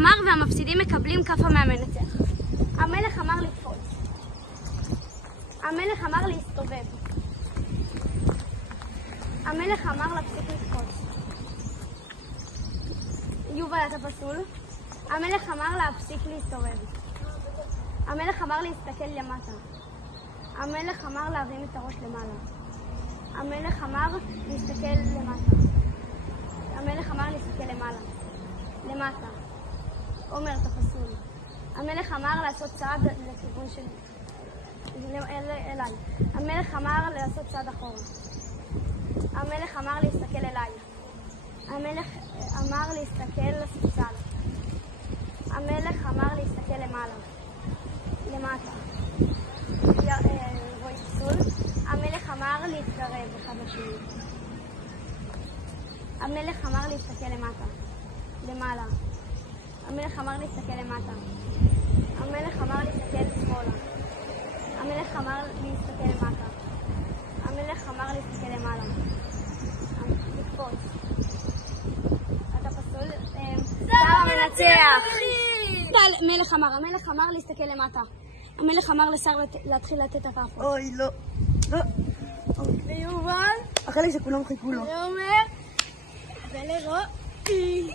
אמר והמפסידים מקבלים כאפה מהמנצח. המלך אמר לקפוץ. המלך אמר להסתובב. המלך אמר להפסיק לקפוץ. יובל, אתה פסול. המלך אמר להפסיק להסתובב. המלך אמר להסתכל למטה. המלך אמר להרים את הראש למעלה. המלך אמר להסתכל למטה. המלך אמר להסתכל למעלה. למטה. עומר, אתה פסול. המלך אמר לעשות צעד לכיוון שלי. אליי. המלך אמר לעשות צעד אחורה. המלך אמר להסתכל אליי. המלך אמר להסתכל לספסל. המלך אמר להסתכל למעלה. למטה. רועי פסול. המלך אמר להתקרב אחד לשני. המלך אמר להסתכל למטה. למעלה. המלך אמר להסתכל למטה. המלך אמר להסתכל שמאלה. המלך אמר להסתכל למטה. המלך אמר להסתכל למעלה. לקפוץ. אתה פסול? שר המנצח! המלך אמר להסתכל למטה. המלך אמר לשר להתחיל לתת את הכאפות. אוי, לא. לא. ויובל? אחרי שכולם חיכו לו. ועומר? ולרועי.